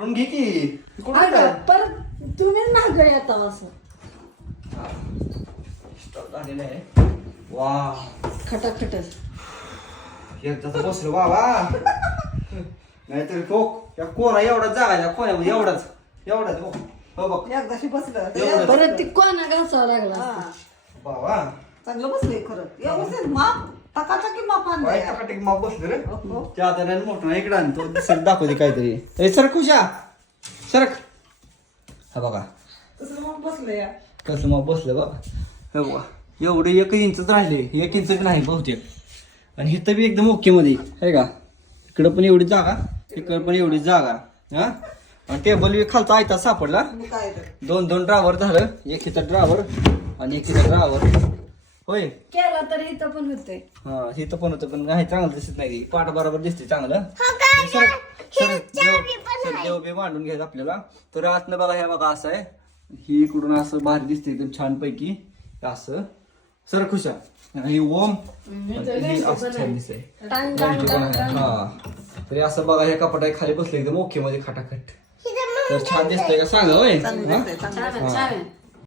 इकडून घे की इकडून अगं, काय? परत तुम्हीच मागं येता असं स्टॉप झालेलं आहे. वा खटाखटच एकदाच बसलो बाबा. नाहीतरी ठोक या कोणा एवढाच जागा कोण्यामध्ये एवढाच हो बघ एकदाशी बसलं एवढंच. परत ती कोणा घासावं लागला असतं. बाबा चांगलं बसलंय खरं व्यवस्थित माप टकाटकी माप काय आणलंय टकाटक माप बसलं रे. हो. त्या हाताने मोठं इकडं आणतो दिसेल दाखवते काहीतरी. ए सरक खुशा सरक. हा बघा तसं माप बसलंय कसं मग बसलं बघा. हे बघा एवढे 1 इंचच राहिले 1 इंच नाही बहुतेक. आणि इथं बी एकदम ओके मध्ये आहे का. इकडं पण एवढी जागा इकडं पण एवढी जागा. हा आणि टेबल बी खालचा आयता सापडला. मग काय तर 2 ड्रावर झालं. एक इथं ड्रावर आणि एक इथं ड्रावर होय. केला तर इथं पण होते हा इथं पण होतं पण नाही चांगलं दिसत नाही. पाठ बरोबर दिसते चांगलं. देव बी मांडून घ्यायचं आपल्याला. तर आतनं बघा हे बघा असं आहे. ही इकडून असं भारी दिसते एकदम छान पैकी असं सर खुशा. आणि ओम ही असं छान दिसतंय. टांग टांग टांग टांग. हा तरी असं बघा हे कपाट खाली बसले एकदम ओके मध्ये खटाखट. तर छान दिसतंय का सांगा होय. चांगलं दिसतंय, चांगलं छान आहे, छान आहे.